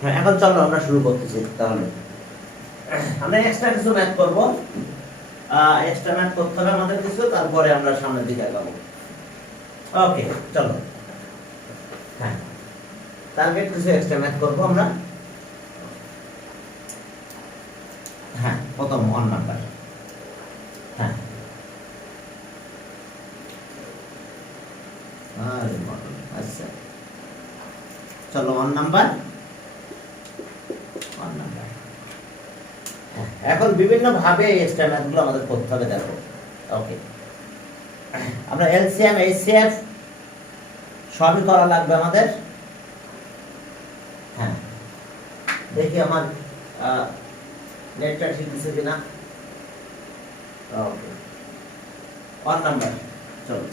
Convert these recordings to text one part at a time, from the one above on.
হ্যাঁ, এখন চলো আমরা শুরু করতেছি। তাহলে আমরা এক্সট্রা কিছু ম্যাথ করব। এক্সট্রা ম্যাথ করতে হবে আমাদের কিছু, তারপরে আমরা সামনের দিকে এগোবো। ওকে, চলো। হ্যাঁ, টার্গেট কিছু এক্সট্রা ম্যাথ করব আমরা। হ্যাঁ, প্রথম 1 নাম্বার। হ্যাঁ, আচ্ছা, চলো 1 নাম্বার। এখন বিভিন্ন ভাবে এক্সট্রা ম্যাথগুলো আমাদের করতে হবে। দেখো, ওকে, আমরা এলসিএম এইচসিএফ সবই করা লাগবে আমাদের। হ্যাঁ, দেখি আমার নেটটা ঠিক আছে কিনা। ওকে, 1 নাম্বার, চলো।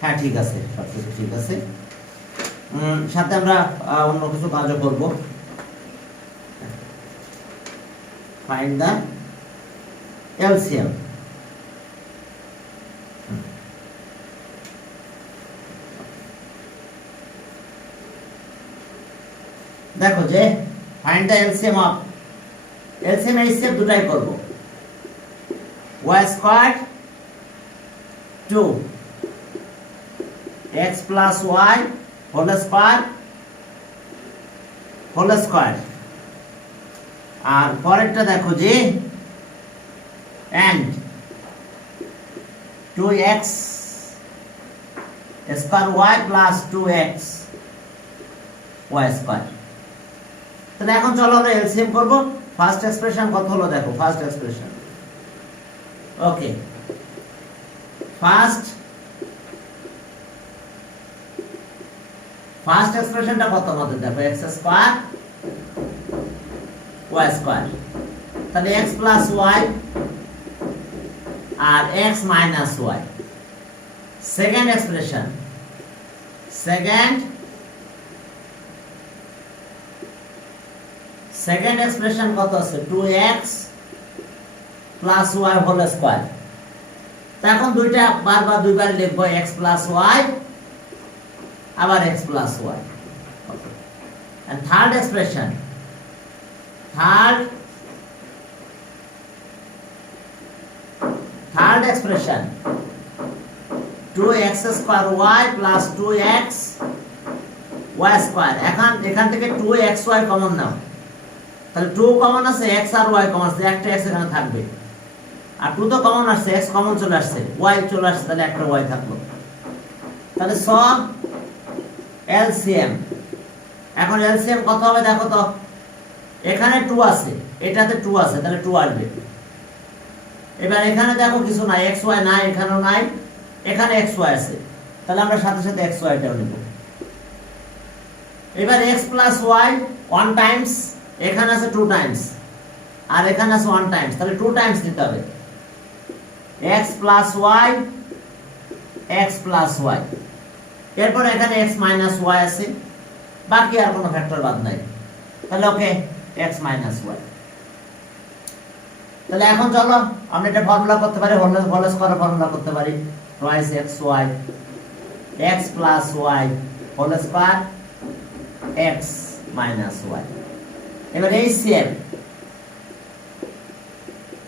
হ্যাঁ, ঠিক আছে, সব কিছু ঠিক আছে। সাথে আমরা অন্য কিছু কাজও করবো। Find the LCM. দেখো যে find the LCM of LCM HCF দুটাই করব। y squared 2 x plus y whole square আর পরেরটা দেখো যে and 2x square y plus 2x y square। তাহলে এখন চলো আমরা এলসিএম করব। ফার্স্ট এক্সপ্রেশন কত হলো দেখো, ফার্স্ট এক্সপ্রেশন। ওকে, ফার্স্ট এক্সপ্রেশনটা কত আমাদের দেখো, x স্কয়ার y স্কয়ার, তাহলে x প্লাস y আর x minus y। Second expression, second expression কত আছে, 2x plus y whole square. তো এখন দুইটা বারবার দুইবার লিখবো, x প্লাস y আবার x plus y। And third expression, third expression 2x square y plus 2x y square। এখান থেকে 2xy কমন নাও, তাহলে 2 কমন আছে, x আর y কমন আছে, একটা x এখানে থাকবে। আর 2 তো কমন আসছে, x কমন চলে আসছে, y চলে আসছে, তাহলে একটা y থাকলো। তাহলে সব এলসিএম। এখন এলসিএম কত হবে দেখো তো, এখানে 2 আছে, এটাতে 2 আছে, তাহলে 2 আসবে। এবার এখানে দেখো কিছু নাই, xy নাই, এখানেও নাই, এখানে xy আছে, তাহলে আমরা সাথে সাথে xy টাও নিব। এবার x প্লাস y 1 টাইমস, এখানে আছে 2 টাইমস, আর এখানে আছে 1 টাইমস, তাহলে 2 টাইমস নিতে হবে। x plus y, x plus y, এরপর এখানে x মাইনাস y আছে, বাকি আর কোনো ফ্যাক্টর বাদ নাই, তাহলে ওকে x মাইনাস y। তাহলে এখন চলো আমরা এটা ফর্মুলা করতে পারি, হোল স্কয়ার ফর্মুলা করতে পারি, twice xy x plus y whole square x minus y। এবার এইচসিএফ,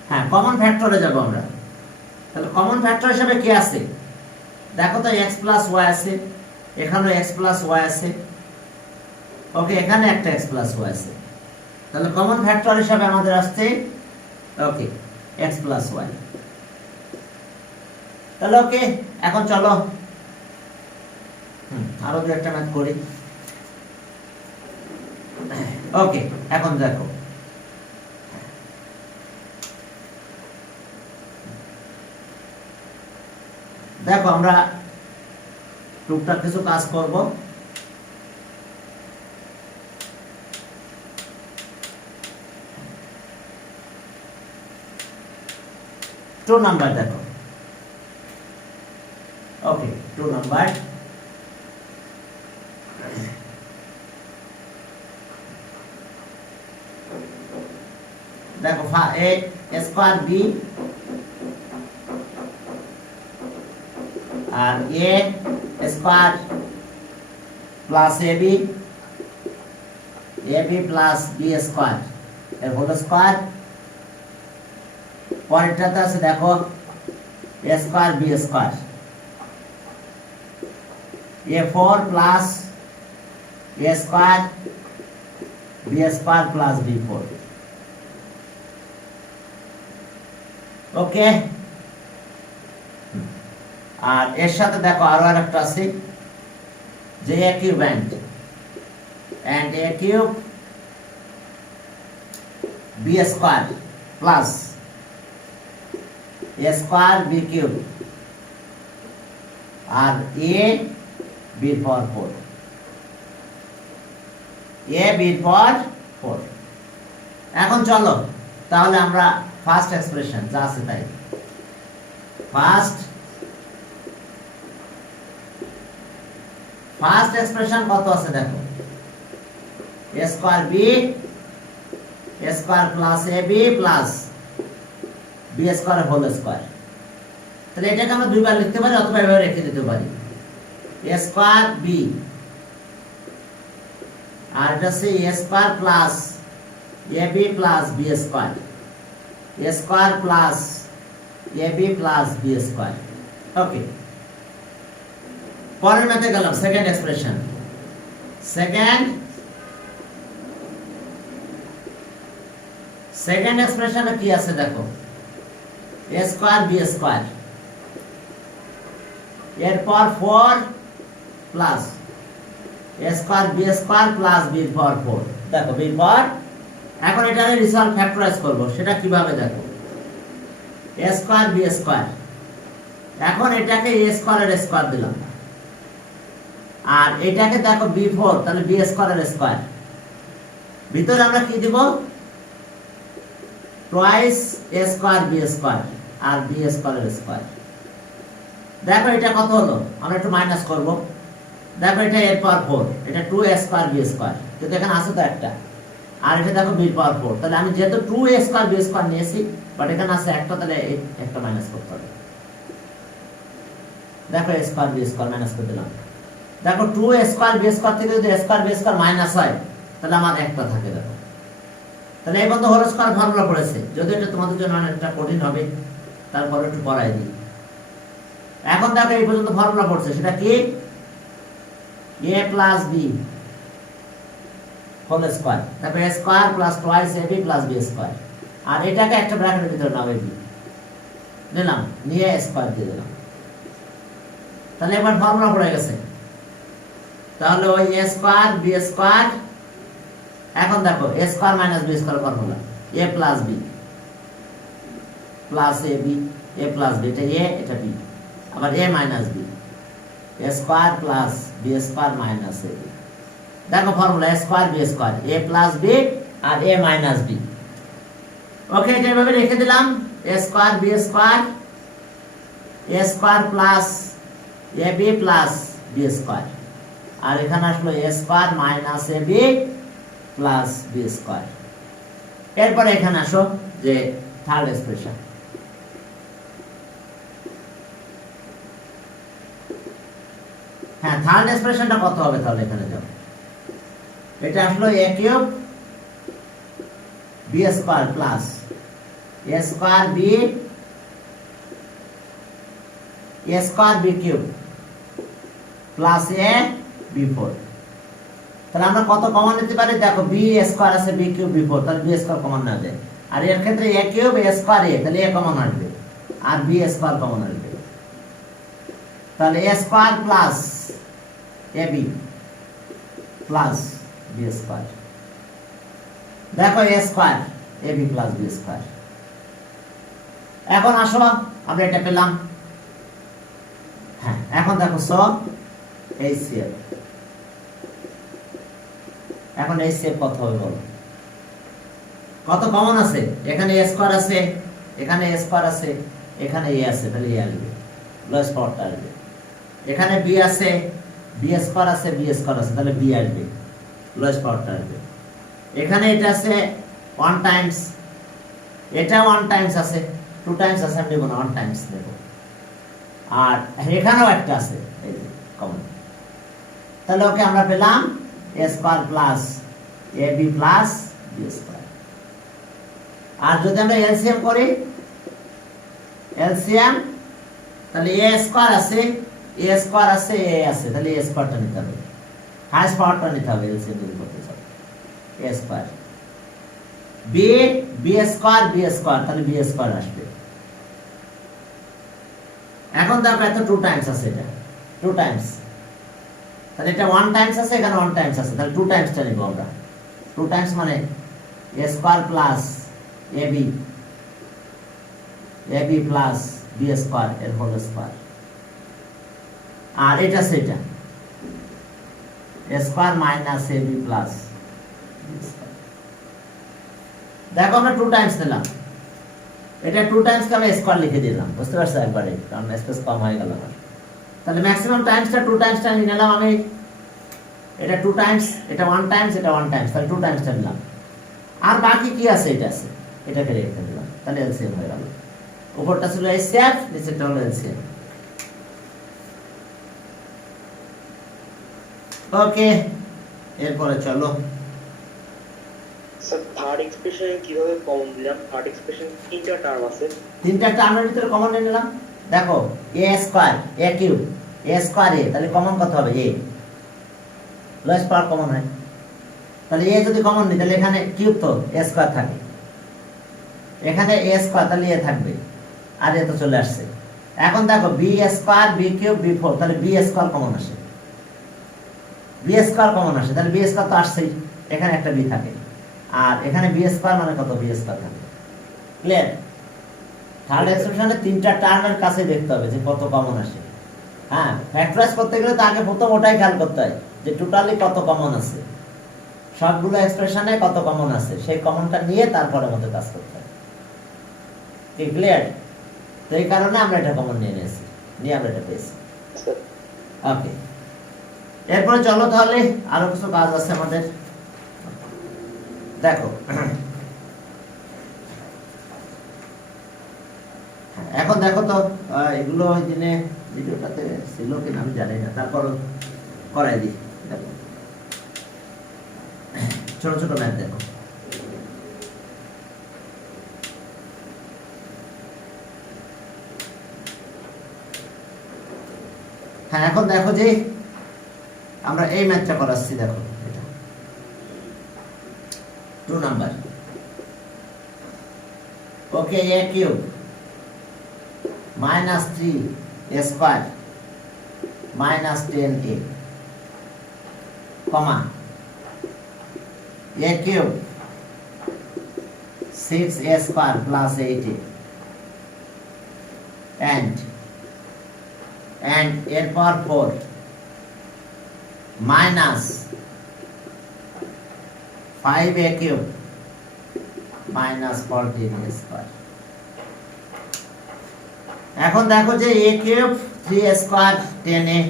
হ্যাঁ, কমন ফ্যাক্টরে যাব আমরা। তাহলে কমন ফ্যাক্টর হিসেবে কি আছে দেখো তো, x প্লাস y আছে, এখানেও x প্লাস y আছে, ওকে, এখানে একটা x প্লাস y আছে, তাহলে কমন ফ্যাক্টর হিসেবে আমাদের আসছে ওকে x প্লাস y। তাহলে ওকে, এখন চলো আরো দু একটা ম্যাথ করি। ওকে, এখন দেখো, আমরা টুকটাক কিছু কাজ করব। टू नंबर देखो, ओके, 2 नंबर। देखो ए स्क्वायर बी और a square plus a b ab plus b square এর হোল স্কয়ার, পরেরটাতে আছে দেখো a square b square, a4 plus a square b square plus b4। Okay, আর এর সাথে দেখো আরো একটা আছে যে a cube and a cube b square plus a square b cube আর a b এর পাওয়ার 4, a b এর পাওয়ার 4। এখন চলো তাহলে আমরা ফার্স্ট এক্সপ্রেশন যা আছে তাই, ফার্স্ট এক্সপ্রেশন কত আছে দেখো, a square b square plus ab plus b square whole square. তাহলে এটাকে আমরা দুইবার লিখতে পারি অথবা এভাবে রেখে দিতে পারি, a স্কয়ার b আর এটা হচ্ছে a square plus ab plus b square, a square plus ab plus b square. Okay, পরের ম্যাথে গেলাম সেকেন্ড এক্সপ্রেশন। সেকেন্ড এক্সপ্রেশনে কি আছে দেখো, a স্কয়ার b স্কয়ার এরপর 4 plus a square b square plus b এর পাওয়ার 4। দেখো b এর পাওয়ার, এখন এটারে রিসলভ ফ্যাক্টরাইজ করব, সেটা কিভাবে দেখো, a স্কয়ার b স্কয়ার, এখন এটাকে a স্কয়ারের স্কয়ার দিলাম আর এটাকে দেখো b4, তাহলে b স্কয়ারের স্কয়ার, ভিতরে আমরা কি দিব twice a square b square আর b স্কয়ারের স্কয়ার। দেখো এটা কত হলো, আমরা একটু মাইনাস করব, দেখো এটা এর পাওয়ার 4, এটা 2a স্কয়ার b স্কয়ার, কিন্তু এখানে আছে তো একটা, আর এটা দেখো b এর পাওয়ার 4, তাহলে আমি যেহেতু 2a স্কয়ার b স্কয়ার নিয়েছি বাট এখানে আছে একটা, তাহলে একটা মাইনাস করতে হবে। দেখো a square b square minus করে দিলাম, দেখো 2a স্কয়ার b স্কয়ার থেকে যদি a square b square minus হয় তাহলে আমার একটা থাকে। দেখো তাহলে এই পর্যন্ত হোল স্কয়ার ফর্মুলা পড়েছে, যদি এটা তোমাদের জন্য অনেকটা কঠিন হবে তারপর একটু পড়াই দিই। এখন দেখো এই পর্যন্ত ফর্মুলা পড়ছে, সেটা কি a plus b whole square, তারপর a square plus twice ab plus b square, আর এটাকে একটা ব্র্যাকেটের ভিতরে নাও ab নিলাম, নিয়ে a স্কয়ার দিয়ে দিলাম। তাহলে এবার ফর্মুলা পড়ে গেছে, তাহলে ওই a স্কয়ার b স্কয়ার, এখন দেখো a square minus b square formula, a plus b plus ab, a plus b, এটা a এটা b, আবার a minus b, a square plus b square minus ab। দেখো formula a square b square, a plus b আর a minus b। Okay, এটা এভাবে রেখে দিলাম, a square b square, a square plus ab plus b square, আর এখানে আসলো a square minus ab plus b square. এরপর এখানে আসো যে থার্ড এক্সপ্রেশন, হ্যাঁ থার্ড এক্সপ্রেশনটা কত হবে, তাহলে এখানে যাও, এটা আসলো a cube b square plus a square b cube plus a b4। তাহলে আমরা কত কমন নিতে পারি, দেখো b স্কয়ার আছে b কিউব b4, তাহলে b স্কয়ার কমন না যায়, আর এর ক্ষেত্রে a cube a square a, তাহলে a কমন আসবে আর b স্কয়ার কমন আসবে, তাহলে a square plus ab plus b square. দেখো a square ab plus b square. এখন আসো আমরা এটা পেলাম, হ্যাঁ এখন দেখো সব HCF, এখন HCF কত হবে বলো, কত কমন আছে, এখানে a স্কয়ার আছে, এখানে a স্কয়ার আছে, এখানে a আছে, তাহলে a আসবে, লোয়েস্ট পাওয়ারটা আসবে, এখানে b আছে, b স্কয়ার আছে, b স্কয়ার আছে, তাহলে b আসবে, লোয়েস্ট পাওয়ারটা আসবে, এখানে এটা আছে 1 টাইমস, এটা 1 টাইমস আছে, 2 টাইমস আছে, আমি দেব না 1 টাইমস দেব, আর এখানেও একটা আছে এই যে কমন, তাহলে ওকে আমরা পেলাম a square plus ab plus b square. আর যদি আমরা এলসিএম করি, এলসিএম তাহলে a স্কয়ার আছে, a স্কয়ার আছে, a আছে, তাহলে a স্কয়ারটা নিতে হবে, হাইয়েস্ট পাওয়ারটা নিতে হবে এলসিএম যদি করতে চাও। a square b, b square, b square, তাহলে b স্কয়ার আসবে। এখন দেখো এত 2 টাইমস আছে, এটা 2 টাইমস, তাহলে এটা 1 টাইমস আছে, এখানে 1 টাইমস আছে, তাহলে 2 টাইমসটা নিব আমরা। 2 টাইমস মানে a square plus ab, ab plus b square এর হোল স্কয়ার। আর এটা সেটা a square minus ab plus b square. দেখো আমরা 2 টাইমস নিলাম, এটা 2 টাইমস কে আমি স্কয়ার লিখে দিলাম, বুঝতে পারছো একবারে, কারণ স্পেস কম হয়ে গেল আমার। তাহলে ম্যাক্সিমাম টাইমসটা 2 টাইমসটা আমি নিলাম আমি, এটা 2 টাইমস, এটা 1 টাইমস, এটা 1 টাইমস, তাহলে 2 টাইমসটা নিলাম। আর বাকি কি আছে, এটা আছে, এটাকে রেখে দিলাম, তাহলে এলসিএম হয়ে গেল। উপরটা ছিল এইচসিএফ, নিচেরটা হলো এলসিএম। ওকে, এরপরে চলো স্যার থার্ড এক্সপ্রেশনে কিভাবে কমন দিলাম? থার্ড এক্সপ্রেশন তিনটা টার্ম আছে, তিনটা টার্মের ভিতরে কমন নিয়ে নিলাম। দেখো a square a cube, a square a, তাহলে কমন কত হবে? a, লোয়েস্ট পাওয়ার কমন হয়, তাহলে a যদি কমন নিই তাহলে এখানে কিউব তো a স্কয়ার থাকে, এখানে a স্কয়ার, তাহলে a থাকবে, আর এ তো চলে আসছে। এখন দেখো b square, b cube, b 4, তাহলে b স্কয়ার কমন আসে, b স্কয়ার কমন আসে, তাহলে b স্কয়ার তো আসছেই, এখানে একটা b থাকে, আর এখানে b স্কয়ার মানে কত? b স্কয়ার থাকে। ক্লিয়ার? থার্ড এক্সপ্রেশনে তিনটা টার্মের কাছে দেখতে হবে যে কত কমন আসে। হ্যাঁ, ফ্যাক্টরাইজ করতে গেলে তো আগে প্রথম ওটাই খেয়াল করতে হয় যে টোটালি কত কমন আছে, সবগুলো এক্সপ্রেশনে কত কমন আছে, সেই কমনটা নিয়ে তারপরে মধ্যে কাজ করতে হয়। ঠিক? ক্লিয়ার? তো এই কারণে আমরা এটা কমন নিয়ে নিয়েছি, নিয়ে আমরা এটা পেয়েছি। ওকে, এরপরে চলো তাহলে আরো কিছু কাজ আছে আমাদের। দেখো এখন দেখো তো এগুলো ওই দিনে ভিডিওটাতে ছিল কিনা আমি জানি না, তারপর করাই দিই। দেখো ছোট ছোট ম্যাথ দেখো। হ্যাঁ, এখন দেখো যে আমরা এই ম্যাথটা করাচ্ছি, দেখো এটা 2 number. Okay, a cube minus 3 a square minus 10a, comma a cube 6a square plus 8a, and a power 4 minus 5a cube minus 14a square। এখন দেখো যে a cube 3a square 10a,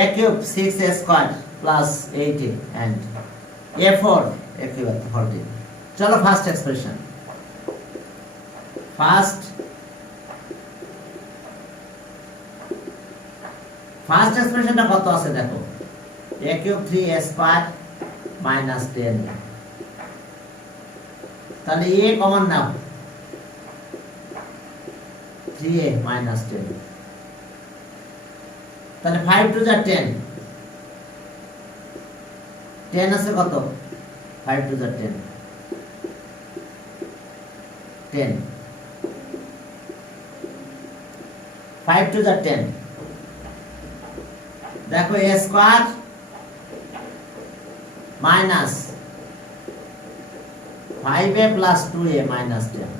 a cube 6a square plus 8a, and a4 a cube 14। চলো first expression, first এক্সপ্রেশনটা কত আছে দেখো, a cube 3a square minus 10a, তাহলে a common now, 3a minus 10, তাহলে 5 to the 10, 10 আছে কত? 5 to the 10, 10, 5 to the 10। দেখো a square minus 5a plus 2a minus 10।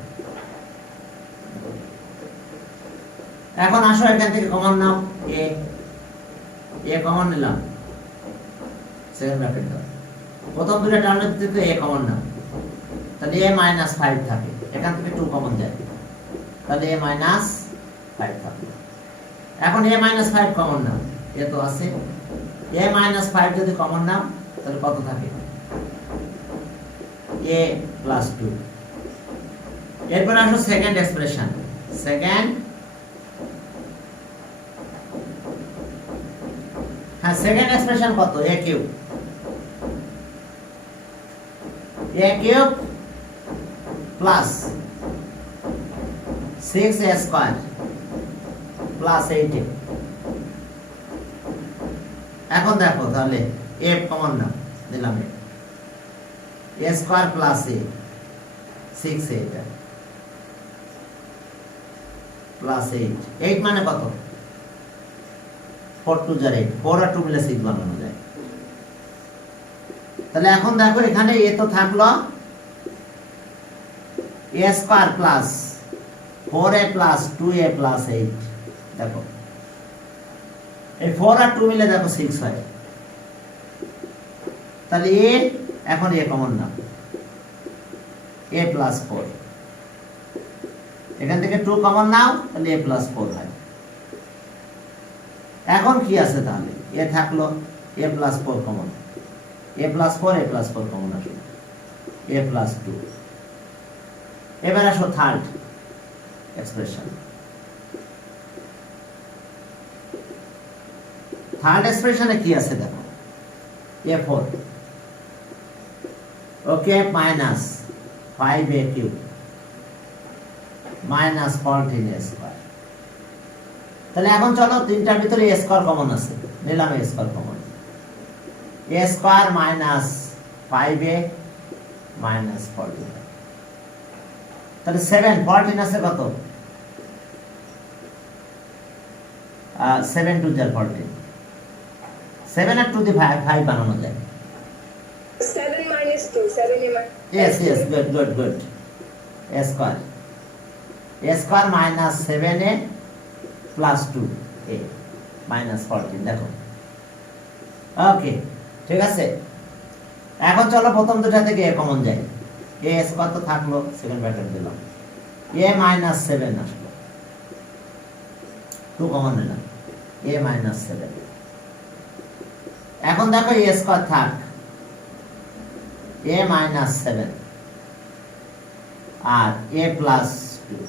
এখন আসো এখান থেকে কমন নাও, a কমন নিলাম, সেকেন্ড ব্র্যাকেট দাও, প্রথম দুটো টার্মের থেকে a কমন নাও, তাহলে a minus 5 থাকে, এখান থেকে 2 কমন যায়, তাহলে a minus 5 থাকে। এখন a minus 5 কমন নাও, এ তো আছে, a minus 5 যদি কমন নাও তাহলে কত থাকে? a plus 2। এরপর আসো সেকেন্ড এক্সপ্রেশন, সেকেন্ড এক্সপ্রেশন কত? a cube a cube plus 6a square plus 8a। এখন দেখো তাহলে a কমন না দিলাম, a square plus a 6a এটা প্লাস 8 মানে কত? 4 2 8, 4 আর 2 মিলে 6 বানানো যায়। তাহলে এখন দেখো এখানে a তো থাকলো a square plus 4a plus 2a plus 8। দেখো এই 4 আর 2 মিলে দেখো 6 হয়। তাহলে a এখন a common now, a plus 4, এখান থেকে 2 কমন নাও, তাহলে a প্লাস 4 হয়। এখন কি আছে তাহলে? a থাকলো a plus 4 common, a plus 4 a plus 4 common আসলো, a প্লাস 2। এবার আসো থার্ড এক্সপ্রেশন। থার্ড এক্সপ্রেশনে কি আছে দেখো, a4 ওকে minus 5a cube minus 14a square. তাহলে এখন চলো তিনটার ভিতরে a স্কয়ার কমন আছে, নিলাম a square common, a square minus 5a minus 14। তাহলে 7 14 আছে কত? 7 2 যার 14, 7 আর 2 দিয়ে 5 বানানো যায়। 7 minus 2, 7 Yes, good. A square. A square minus 7a plus 2a minus 14 দেখো। ওকে ঠিক আছে। এখন চলো প্রথম দুটা থেকে a কমন যায়। a স্কয়ার তো থাকলো, সেকেন্ড ব্র্যাকেট দিলাম, a minus 7 আসলো, 2 কমন নিলাম, a minus 7। এখন দেখো a স্কয়ার থাক, a minus 7 আর a plus 2।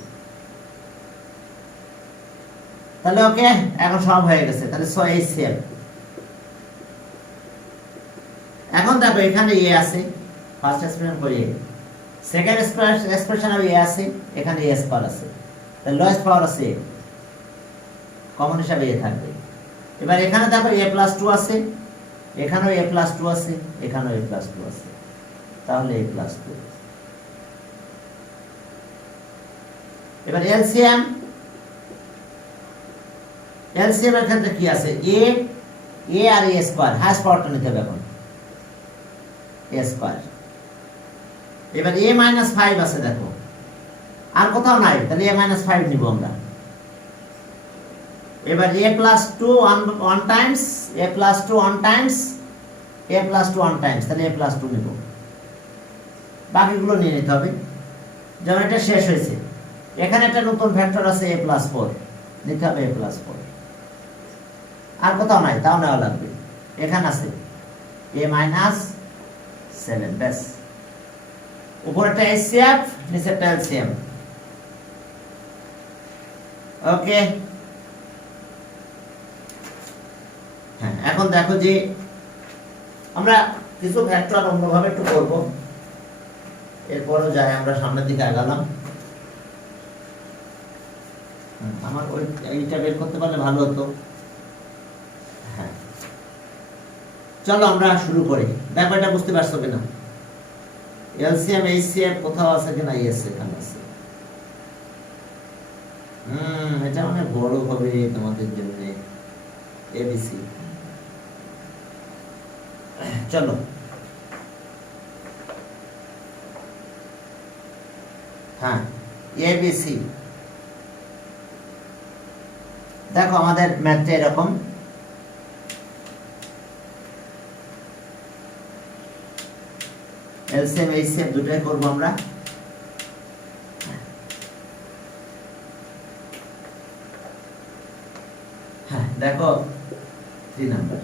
তাহলে ওকে এখন সব হয়ে গেছে। তাহলে 6 HCF। এখন দেখো এখানে a আছে, ফার্স্ট এক্সপ্রেশন করি, সেকেন্ড এক্সপ্রেশন এ আছে, এখানে a স্কয়ার আছে, তাহলে লোয়েস্ট পাওয়ার আছে a, কমন হিসাবে a থাকবে। এবার এখানে দেখো a plus 2 আছে, এখানেও a plus 2 আছে, এখানেও a plus 2 আছে, তাহলে a plus 2। এবার এলসিএম এর ক্ষেত্রে কি আছে? a আর a স্কয়ার, হাইয়েস্ট পাওয়ারটা নিতে হবে এখন, a স্কয়ার। এবার a minus 5 আছে দেখো, আর কোথাও নাই, তাহলে a minus 5 নিব আমরা। এবার a plus 2 1 Times, a plus 2 1 Times, a plus 2 1 Times, তাহলে a plus 2 নিব। বাকিগুলো নিয়ে নিতে হবে। যেমন এটা শেষ হয়েছে, এখানে একটা নতুন ফ্যাক্টর আছে a plus 4, নিতে হবে a plus 4। আর কোথাও নাই, তাও নেওয়া লাগবে। এখানে আছে a minus 7, ব্যাস। উপরেরটা HCF, নিচেরটা LCM। ওকে, হ্যাঁ এখন দেখো যে আমরা কিছু ফ্যাক্টর অন্যভাবে একটু করবো, এরপরও যাই আমরা সামনের দিকে আগালাম। আমার ওই এইটা বের করতে পারলে ভালো হতো। হ্যাঁ চলো আমরা শুরু করি। দেখো এটা বুঝতে পারছো কিনা, এলসিএম এইচসিএফ কোথাও আছে কিনা? ইয়েস, এখানে আছে। এটা অনেক বড় হবে তোমাদের জন্য, এবিসি। চলো হ্যাঁ এবিসি। দেখো আমাদের ম্যাথটা এরকম, এলসিএম এইচসিএফ দুটোই করবো আমরা। হ্যাঁ দেখো 3 number,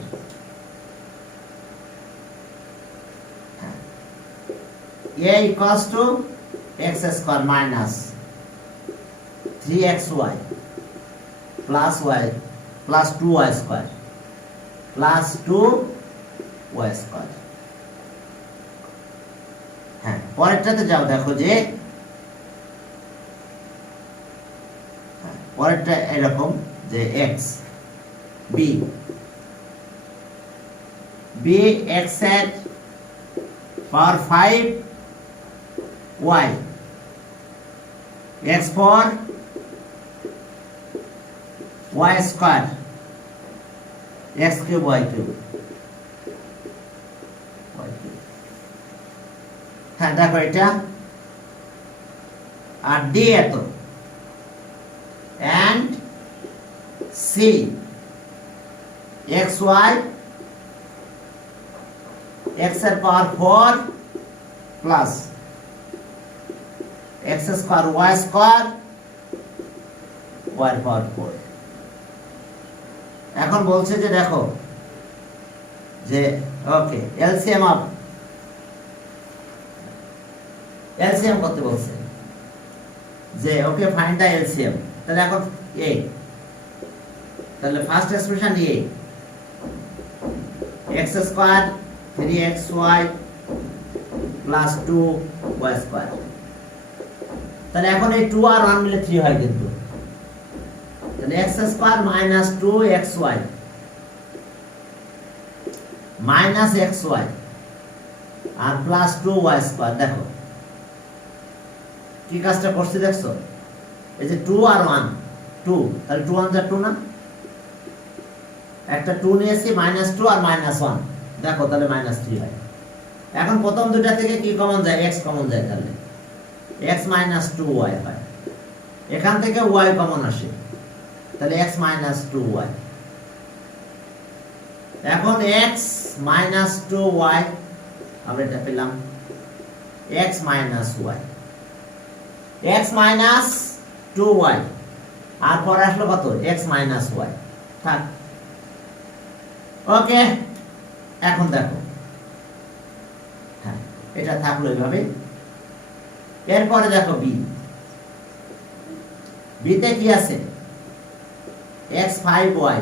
a equals to x square minus 3xy plus y plus 2y square plus 2y square। হ্যাঁ পরেরটাতে যাও, দেখো যে পরেরটা এরকম যে এক্স বি বি এক্স এর power 5 y x for y square x cube y cube. হ্যাঁ দেখো এটা আর ডি এত and C x y x এর power 4 plus x square y square y এর পাওয়ার 4। এখন বলছে যে দেখো যে ওকে এলসিএম করতে বলছে যে ওকে ফাইন্ড দা এলসিএম। তাহলে এখন a, তাহলে first expression a x square 3xy plus 2y square. তাহলে এখন এই 2 আর 1 মিলে 3 হয় কিন্তু, তাহলে x square minus 2xy minus xy আর প্লাস 2y স্কয়ার। দেখো কি কাজটা করছি দেখছো, এই যে 2 আর 1 2, তাহলে 2 1 যা 2 না, একটা 2 নিয়েছি মাইনাস 2 আর মাইনাস 1, দেখো তাহলে মাইনাস 3 হয়। এখন প্রথম দুটা থেকে কি কমন যায়, x কমন যায়, তাহলে x মাইনাস 2y হয়। এখান থেকে y কমন আসে, তাহলে x মাইনাস 2y। এখন x মাইনাস 2y আমরা এটা পেলাম x minus y, x minus 2y আর পরে আসলো কত x মাইনাস y থাক। ওকে এখন দেখো হ্যাঁ এটা থাকলো এইভাবে। এরপরে দেখো বি তে কি আছে x 5y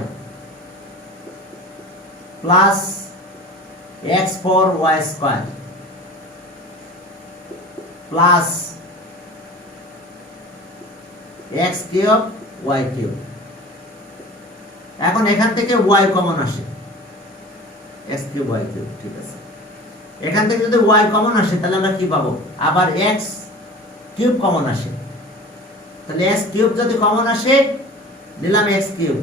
plus x 4y square plus x cube y cube. এখন এখান থেকে y কমন আসে, x কিউব y কিউব, ঠিক আছে। এখান থেকে যদি y কমন আসে তাহলে আমরা কি পাবো, আবার x কিউব কমন আসে, তাহলে x কিউব যদি কমন আসে নিলাম x কিউব,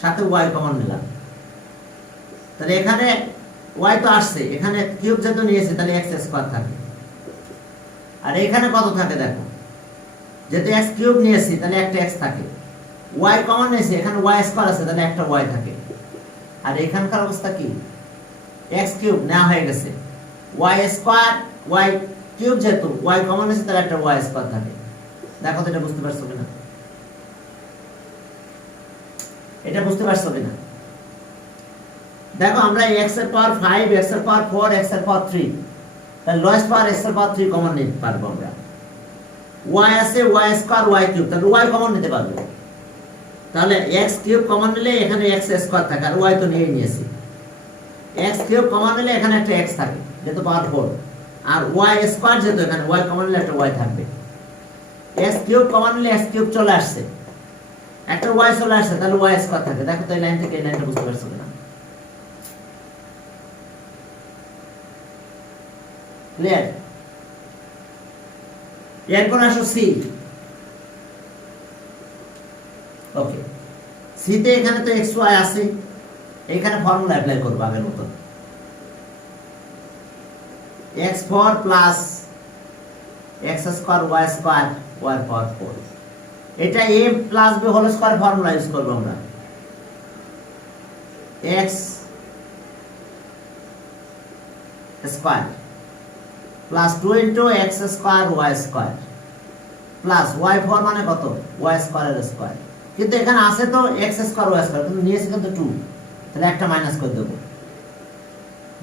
সাথে y কমন নিলাম, তাহলে এখানে y তো আসছে, এখানে কিউব যেহেতু নিয়েছে তাহলে x স্কয়ার থাকে। আর এখানে কত থাকে দেখো, যেহেতু x কিউব নিয়েছি তাহলে একটা x থাকে, y কমন নিয়েছি এখানে y স্কয়ার আছে তাহলে একটা y থাকে। আর এখানকার অবস্থা কি, x কিউব নেওয়া হয়ে গেছে, y স্কয়ার y কিউব যেহেতু y কমন নিয়েছে তাহলে একটা y স্কয়ার থাকে। দেখো তো এটা বুঝতে পারছো কিনা, এটা বুঝতে পারছো কিনা। দেখো আমরা x এর পাওয়ার 5 x এর পাওয়ার 4 x এর পাওয়ার 3, তাহলে লোয়েস্ট পাওয়ার x এর পাওয়ার 3 কমন নিতে পারবো আমরা। y আছে y স্কয়ার y কিউব, তাহলে y কমন নিতে পারবো, তাহলে x কিউব কমন নিলে এখানে x স্কয়ার থাকে, আর y তো নিয়েছি। x কিউব কমন নিলে এখানে একটা x থাকে যেহেতু পাওয়ার 4, আর y স্কয়ার যেহেতু এখানে y কমন নিলে একটা y থাকবে। x কিউব কমন নিলে x কিউব চলে আসছে, একটা y চলে আসছে, তাহলে y স্কয়ার থাকে। দেখো তো এই লাইন থেকে এই লাইনটা বুঝতে পারছো কিনা, ক্লিয়ার। এরপর আসো সি। ওকে সি তে এখানে তো এক্স ওয়াই আছে, এখানে ফর্মুলা অ্যাপ্লাই করব আগের মতো, x4 plus x square y square y power 4, এটা a plus b whole square formula use করব আমরা। x square plus 2 into x square y square plus y4 মানে কত y স্কয়ারের স্কয়ার, কিন্তু এখানে আছে তো x স্কয়ার y স্কয়ার, কিন্তু নিয়েছি কিন্তু 2, তাহলে একটা মাইনাস করে দেব।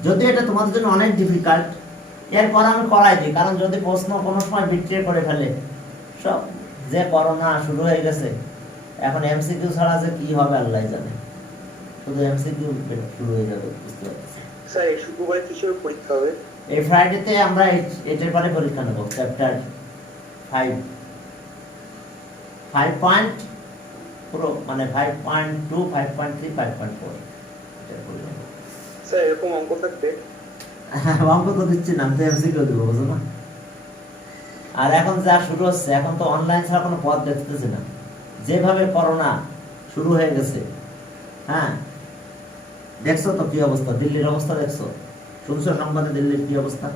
যদি এটা তোমাদের জন্য অনেক ডিফিকাল্ট, এরপর আমি করাই দিই, কারণ যদি প্রশ্ন কোনো সময় বিট্রে করে ফেলে, সব যে করোনা শুরু হয়ে গেছে এখন এমসিকিউ ছাড়া যে কি হবে আল্লাহ জানে, শুধু এমসিকিউ শুরু হয়ে যাবে, বুঝতে পারছি। স্যার এই শুক্রবারে কিসের পরীক্ষা হবে? এই ফ্রাইডেতে আমরা এটার পরে পরীক্ষা নেব চ্যাপ্টার 5 5 পুরো মানে 5.2 5.3 5.4 এটা পড়ে নেব। স্যার এরকম অঙ্ক থাকবে? অঙ্ক তো দিচ্ছি না, আমি তো এমসিকিউ দেবো, বুঝো না? আর এখন যা শুরু হচ্ছে, এখন তো অনলাইন ছাড়া কোনো পথ দেখতেছি না, যেভাবে করোনা শুরু হয়ে গেছে। হ্যাঁ, দেখছো তো কি অবস্থা, দিল্লির অবস্থা দেখছো, শুনছো সংবাদে দিল্লির কি অবস্থা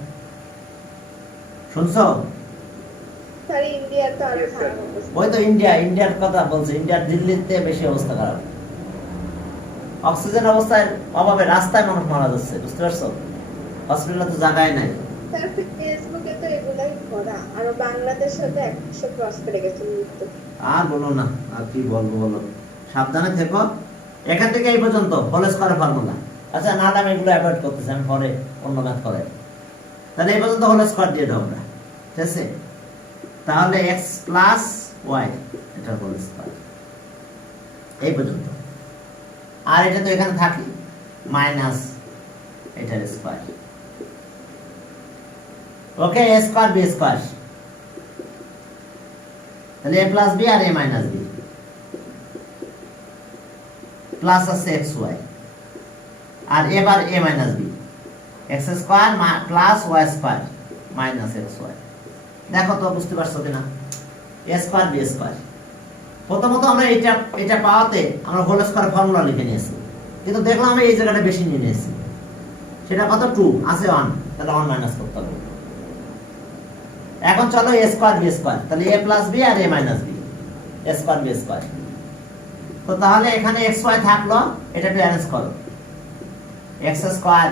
শুনছো? স্যার ইন্ডিয়ার তো আরো Yes, sir. খারাপ অবস্থা। ওই তো ইন্ডিয়ার কথা বলছে, ইন্ডিয়ার দিল্লিতে বেশি অবস্থা খারাপ। অক্সিজেন অবস্থায় অভাবে রাস্তায় মানুষ মারা যাচ্ছে, বুঝতে পারছো? হসপিটালে তো জায়গায় নাই। স্যার ফেসবুকে তো এগুলাই করা, আর বাংলাদেশে তো 100 ক্রস করে গেছে মৃত্যু। আর বলো না, আর কি বলবো বলো, সাবধানে থেকো। এখান থেকে এই পর্যন্ত হোল স্কয়ার ফর্মুলা। আচ্ছা, না আমি এগুলো অ্যাভয়েড করতেছি, আমি পরে অন্য ম্যাথ করাই। তাহলে এই পর্যন্ত হোল স্কয়ার দিয়ে দাও আমরা, ঠিক আছে? তাহলে x প্লাস ওয়াই এটা হোল স্কয়ার এই পর্যন্ত। আর এটা তো এখানে থাকি মাইনাস এটার square. Okay, a square b square, তাহলে a প্লাস b আর a মাইনাস b প্লাস আছে xy, আর এবার a minus b, x square plus y square minus xy। দেখো তো বুঝতে পারছো কিনা? a square b square. প্রথমত আমরা এটা পাওয়াতে আমরা হোল স্কয়ার ফর্মুলা লিখে নিয়েছি, কিন্তু দেখলাম আমরা এই জায়গাটা বেশি নিয়ে নিয়েছি। সেটা কত? 2 আছে 1, তাহলে 1 মাইনাস করতে হবে। এখন চলো a স্কয়ার b স্কয়ার, তাহলে a প্লাস b আর a minus b, a square b square. তো তাহলে এখানে xy থাকলো, এটা একটু অ্যারেঞ্জ করো। x square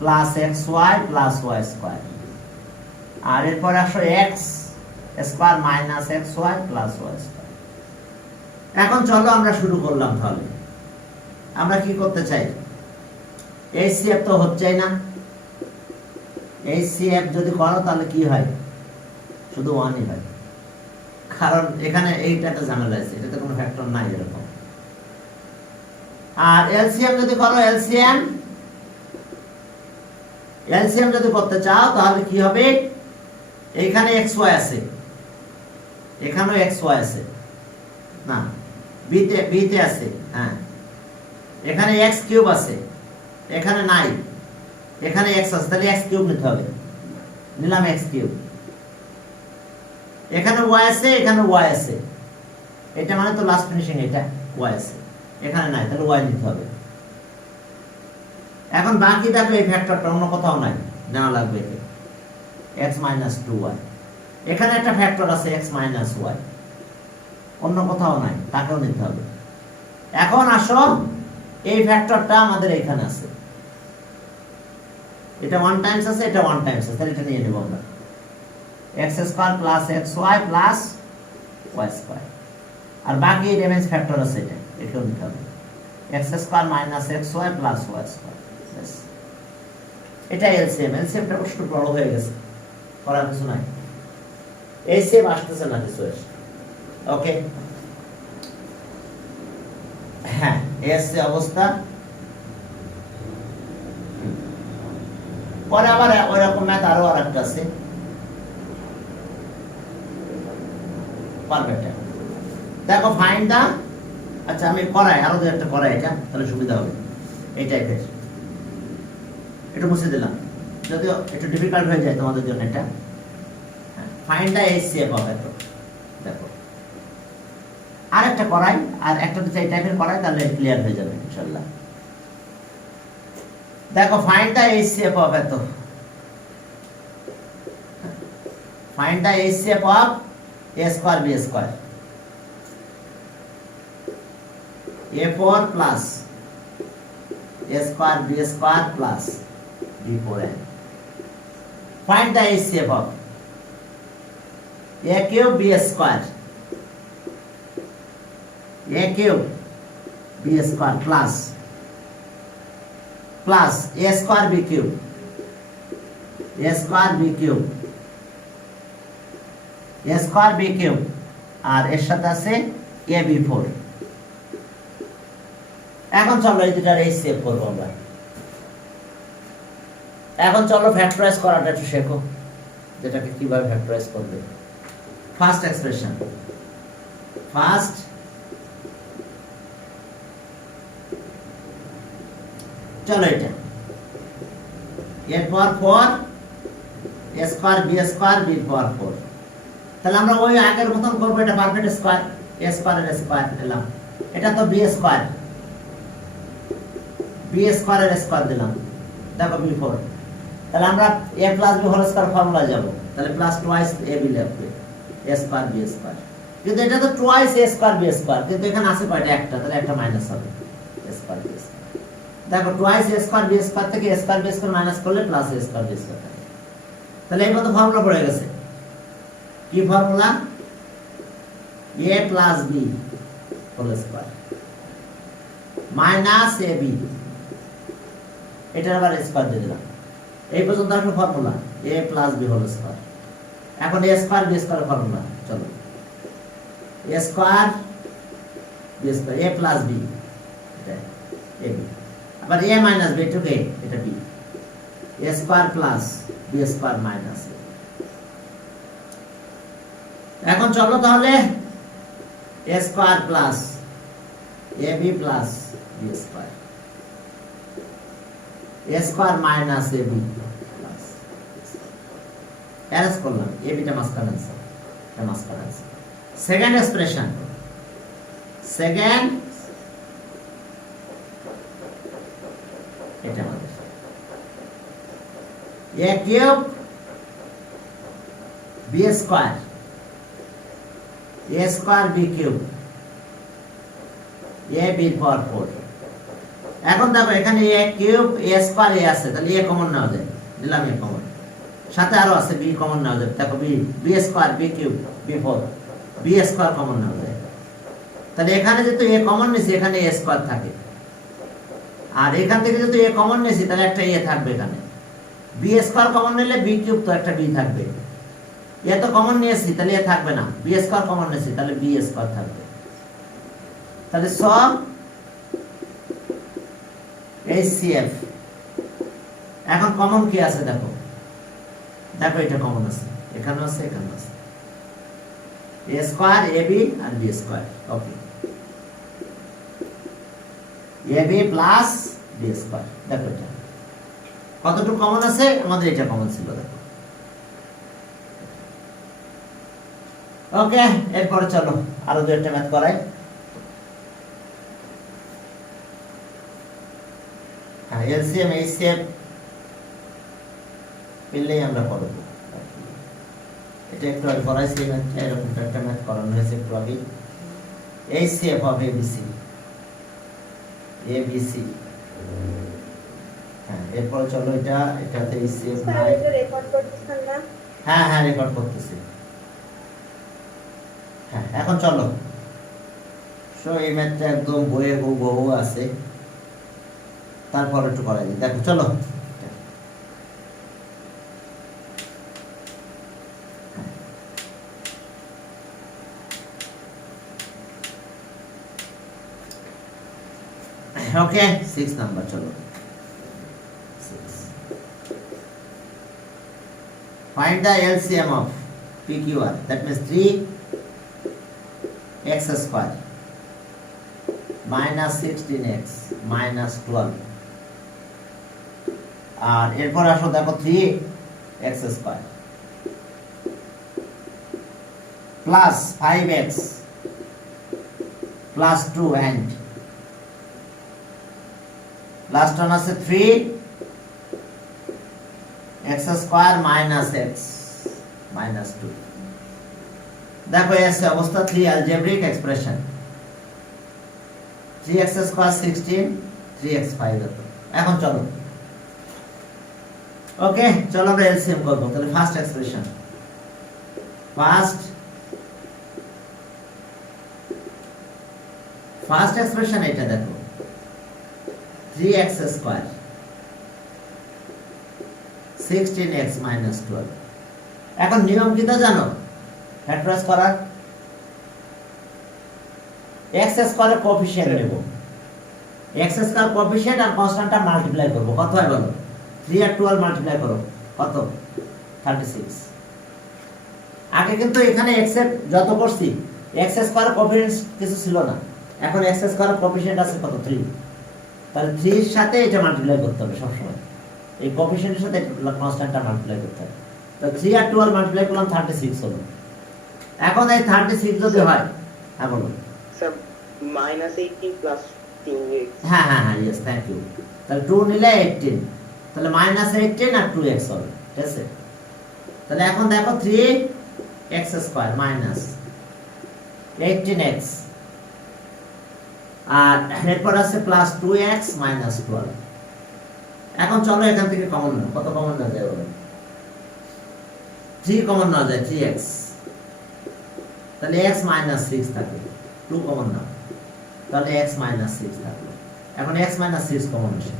plus xy plus y square, আর এরপর আসো x square minus xy plus y square. এখন চলো আমরা শুরু করলাম। তাহলে আমরা কি করতে চাই? HCF তো হচ্ছেই না। HCF যদি করো তাহলে কি হয়? শুধু 1ই হয়, কারণ এখানে এইটাতে ঝামেলা আছে, এটাতে কোনো ফ্যাক্টর নাই এরকম। আর LCM যদি করো, LCM যদি করতে চাও তাহলে কি হবে? এখানে xy আছে, এখানেও xy আছে, না b তে আছে, হ্যাঁ এখানে x কিউব আছে, এখানে নাই, এখানে x আছে, তাহলে x কিউব নিতে হবে, নিলাম x কিউব। এখানে y আছে, এখানে y আছে, এটা মানে তো লাস্ট ফিনিশিং, এটা y আছে, এখানে নাই, তাহলে y নিতে হবে। এখন বাকি দেখো এই ফ্যাক্টরটা অন্য কোথাও নাই, জানা লাগবে একে, x মাইনাস 2y। এখানে একটা ফ্যাক্টর আছে x মাইনাস y, অন্য কোথাও নাই, তাকেও নিতে হবে। এখন আসো, এই ফ্যাক্টরটা আমাদের এখানে আছে, এটা 1 টাইমস আছে, এটা 1 টাইমস আছে, তাহলে এটা নিয়ে নেব আমরা। x square plus xy plus y square, আর বাকি রিমেইন্স ফ্যাক্টর আছে, এটাও নিতে হবে, x square minus xy plus y square. এটা এলসিএম। এলসিএমটা একটু বড় হয়ে গেছে, করার কিছু নাই, এলসিএম আসতেছে না কিছু। ওকে, হ্যাঁ এসে অবস্থা। পরে আবার ওই রকম ম্যাথ আরো আরেকটা আছে, পারফেক্ট। দেখো ফাইন্ড দা, আচ্ছা আমি করাই, আরো দু একটা করাই, এটা তাহলে সুবিধা হবে। এই টাইপের একটু মুছে দিলাম, যদিও একটু ডিফিকাল্ট হয়ে যায় তোমাদের জন্য এটা। ফাইন্ড দা HCF হবে তো, দেখো আরেকটা করাই, আর একটা দুটো এই টাইপের করাই, তাহলে ক্লিয়ার হয়ে যাবে ইনশাআল্লাহ। দেখো ফাইন্ড দা HCF হবে তো, find the HCF of a square b square, a4 plus a square b square plus b4n। Find the HCF of a cube b square, a cube b square plus a square b cube, a square b cube, a square b cube, আর এর সাথে আছে ab4। এখন চলো এই দুটার HCF করবো আমরা। এখন চলো ফ্যাক্টরাইজ করাটা একটু শেখো, যেটাকে কিভাবে ফ্যাক্টরাইজ করবে। ফার্স্ট এক্সপ্রেশন, ফার্স্ট চলো এটা এরপর 4 a square b square b power 4, তাহলে আমরা ওই আগের মতন করব, এটা পারফেক্ট স্কয়ার, a স্কয়ার এর স্কয়ার দিলাম, এটা তো b স্কয়ার, b স্কয়ার এর স্কয়ার দিলাম, দেখো b4, তাহলে আমরা a plus b whole square formula যাব, তাহলে প্লাস টুয়াইস ab লিখবে, a স্কয়ার b স্কয়ার, কিন্তু এটা তো twice a square b square, কিন্তু এখানে আছে কয়টা, একটা, তাহলে একটা মাইনাস হবে, a স্কয়ার b স্কয়ার, দেখো twice a square b square থেকে a square b square minus করলে plus a square b square থাকে, তাহলে এই মতো ফর্মুলা পড়ে গেছে। কি formula? a plus b whole square minus ab, এটার আবার স্কয়ার দিয়ে দিলাম, এই পর্যন্ত আসলে formula a plus b whole square. এখন a square b square formula, চলো a square b square, a plus b, এটা ab, আবার a মাইনাস b, এটা b, a square plus b square minus. এখন চলো তাহলে a square plus ab plus b square, a square minus ab plus, arrange করলাম, ab টা মাস্কার answer, এটা মাস্কার answer. Second expression, second এটা আমাদের a cube b square, a square b cube, a b power 4। এখন দেখো এখানে a cube a square a আছে, তাহলে a কমন নাও যায়, দিলাম a কমন, সাথে আরো আছে b কমন নাও যায়, দেখো b square b cube b4, b square common নাও যায়, তাহলে এখানে যেহেতু a কমন নিছি এখানে a স্কয়ার থাকে, আর এখান থেকে যেহেতু a কমন নিছি তাহলে একটা a থাকবে এখানে, b স্কয়ার কমন নিলে b কিউব তো একটা b থাকবে, এ তো কমন নিয়েছি তাহলে এ থাকবে না, b স্কয়ার কমন নিয়েছি তাহলে b স্কয়ার থাকবে, তাহলে সব HCF। এখন কমন কি আছে দেখো, দেখো এটা কমন আছে, এখানে আছে, এখানে আছে, a স্কয়ার ab আর b square, okay, ab plus b square, দেখো এটা কতটুকু কমন আছে, আমাদের এটা কমন ছিল, দেখো। ওকে, এরপরে চলো আরো দুই একটা ম্যাথ করাই। হ্যাঁ, এলসিএম এইচসিএফ পেলেই আমরা করব, এটা একটু আগে করাইছি ম্যাথটা, এরকম একটা ম্যাথ করানো হয়েছে একটু আগে, এইচসিএফ অফ এবিসি, এবিসি। হ্যাঁ, এরপরে চলো এটাতে এইচসিএফ নাই, এটা রেকর্ড করতেছেন না? হ্যাঁ হ্যাঁ রেকর্ড করতেছি। হ্যাঁ, এখন চলো এই ম্যাথটা একদম বইয়ে বহু আছে, তারপর একটু করাই দিই, দেখো চলো। ওকে, 6 নাম্বার, চলো 6, find the LCM of PQR, that means 3x square minus 16x minus 12, আর এরপর আসো দেখো 3x square plus 5x plus 2 and last one আছে 3x square minus x minus 2। দেখো এসে অবস্থা 3 algebraic expression, 3x square 16, 3x 5 হতো। এখন চলো, ওকে চলো আমরা এলসিএম করব, তাহলে ফার্স্ট এক্সপ্রেশন, ফার্স্ট এক্সপ্রেশন এটা দেখো 3x স্কয়ার 16x minus 12। এখন নিয়ম কি তা জানো ফ্যাক্টরাইজ করার? x স্কয়ারের কোএফিশিয়েন্ট নেব, x স্কয়ার কোএফিশিয়েন্ট আর কনস্ট্যান্টটা মাল্টিপ্লাই করব, কত হয় বলো? 3 আর 12 মাল্টিপ্লাই করো, কত? 36। আগে কিন্তু এখানে x এর যত করছি x স্কয়ার কোএফিসিয়েন্ট কিছু ছিল না, এখন x স্কয়ার কোএফিসিয়েন্ট আছে কত? 3। তাহলে 3 এর সাথে এটা মাল্টিপ্লাই করতে হবে সব সময়, এই কোএফিসিয়েন্টের সাথে কনস্ট্যান্টটা মাল্টিপ্লাই করতে হবে। তো 3 আর 12 মাল্টিপ্লাই করলাম 36 হলো। এখন এই 36 যদি হয়, হ্যাঁ বলো। Sir -18 plus 2x। হ্যাঁ হ্যাঁ হ্যাঁ, ইয়েস, থ্যাংক ইউ। তাহলে 2 নিলে 18, তাহলে -18 আর 2x হবে, ঠিক আছে? তাহলে এখন দেখো 3x স্কয়ার মাইনাস 18x, আর এরপর আছে প্লাস 2x মাইনাস 12। এখন চলো এখান থেকে কমন নাও, কত কমন না যায় বলো? 3 কমন না যায়, 3x, তাহলে x মাইনাস 6 থাকে, 2 কমন নাও, তাহলে x মাইনাস 6 থাকলো। এখন x মাইনাস 6 কমন আসে,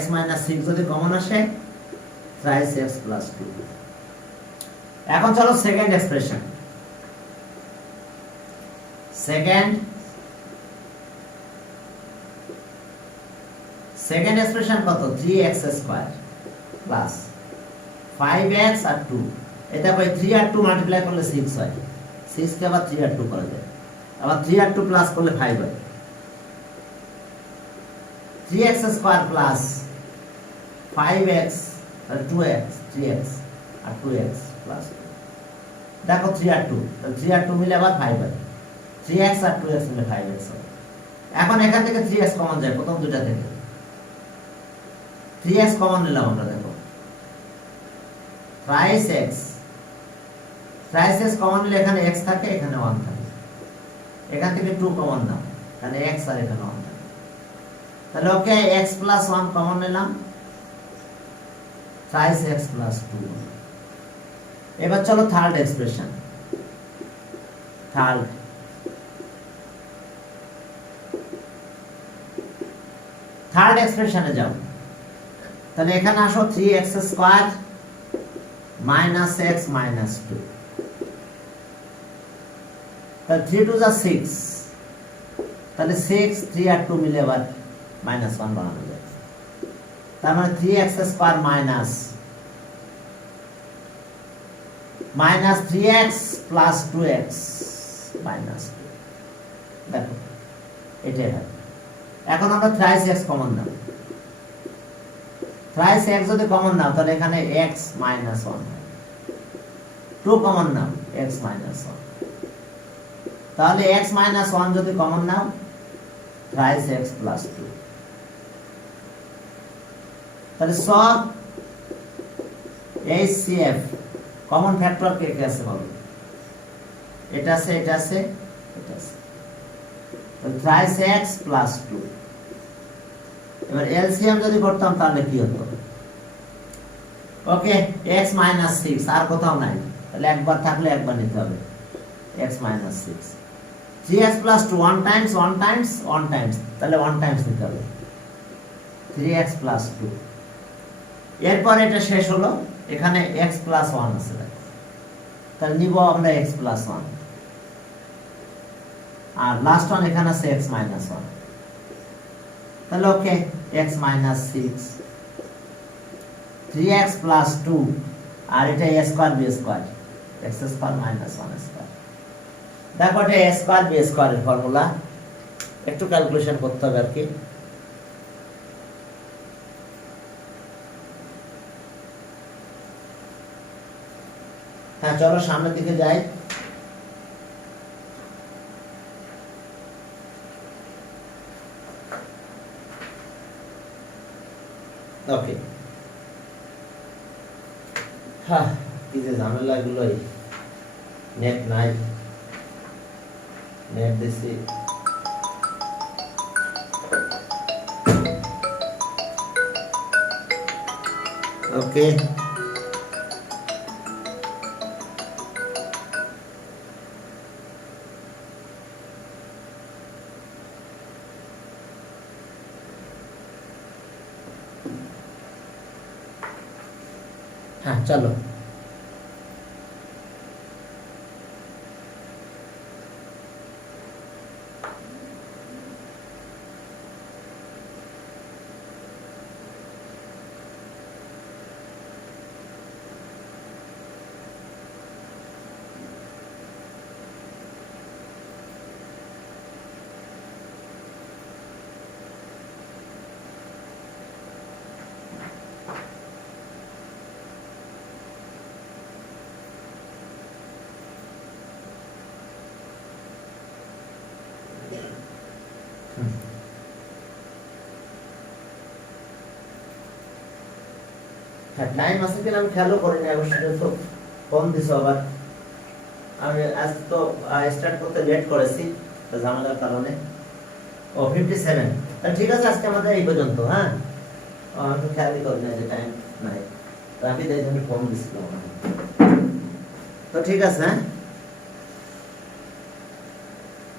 x মাইনাস 6 যদি কমন আসে, থ্রাইস x প্লাস 2। এখন চলো সেকেন্ড এক্সপ্রেশন, সেকেন্ড এক্সপ্রেশন কত? 3x স্কয়ার প্লাস 5x আর 2। এটা কই 3 আর 2 মাল্টিপ্লাই করলে 6 হয়, 6 কে আবার 3 আর 2 করা যায়, আবার 3 আর 2 প্লাস করলে 5 হয়। 3x স্কয়ার প্লাস 5x আর 2x, 3x আর 2x প্লাস, দেখো 3 আর 2, তাহলে 3 আর 2 মিলে আবার 5 হয়, 3x আর 2x মিলে 5x হয়। এখন এখান থেকে 3x কমন যায় প্রথম দুটো থেকে, 3x কমন নিলাম আমরা, দেখো thrice x, thrice x common নিলে এখানে x থাকে, এখানে 1 থাকে, এখান থেকে 2 কমন নাও, তাহলে x আর এখানে 1 থাকে, তাহলে ওকে x প্লাস 1 কমন নিলাম, থ্রাইস x প্লাস 2। এবার চলো থার্ড এক্সপ্রেশন, থার্ড এক্সপ্রেশনে যাও। তাহলে এখানে আসো 3x square minus x minus 2, তাহলে 3 2 যা 6, তাহলে 6 3 আর 2 মিলে আবার -1 বানানো যায়, তার মানে 3x square minus 3x plus 2x minus 2, দেখো এটাই হয়। এখন আমরা থ্রাইস x কমন নাও, থ্রাইস x যদি কমন নাও তাহলে এখানে x মাইনাস 1, 2 কমন নাও, x মাইনাস 1, তাহলে x মাইনাস 1 যদি কমন নাও, থ্রাইস x প্লাস 2। তাহলে সব HCF কমন ফ্যাক্টর কে কে আছে বলো? এটা আছে, এটা আছে, এটা আছে, তাহলে থ্রাইস x প্লাস 2। এবার এলসিএম যদি করতাম তাহলে কি হতো? ওকে, x মাইনাস 6 আর কোথাও নাই, তাহলে একবার থাকলে একবার নিতে হবে, x minus 6। 3x plus 2 1 Times 1 Times 1 Times, তাহলে 1 টাইমস নিতে হবে, 3x প্লাস 2। এরপর এটা শেষ হলো, এখানে x প্লাস 1 আছে, তাহলে নিব আমরা x প্লাস 1, আর লাস্ট ওয়ান এখানে আছে x মাইনাস 1, তাহলে ওকে x মাইনাস 6, 3x প্লাস 2, আর এটা a square b square, x square minus 1 square. দেখো এটা a স্কয়ার b স্কয়ারের ফর্মুলা, একটু ক্যালকুলেশন করতে হবে আর কি। হ্যাঁ চলো সামনের দিকে যাই। ওকে, হ্যাঁ কি যে ঝামেলা গুলোই, নেট নাই, নেট দিছি, ওকে হ্যাঁ চলো। হ্যাঁ টাইম আছে কিনা আমি খেয়ালও করি না, অবশ্যই তো কম দিছো আবার। আমি আজ তো স্টার্ট করতে লেট করেছি তো ঝামেলার কারণে। ও 57। তাহলে ঠিক আছে, আজকে আমাদের এই পর্যন্ত। হ্যাঁ, আমি খেয়ালই করি না যে টাইম নাই, তো আমি তাই জন্য ফোন দিছিলাম। তো ঠিক আছে, হ্যাঁ।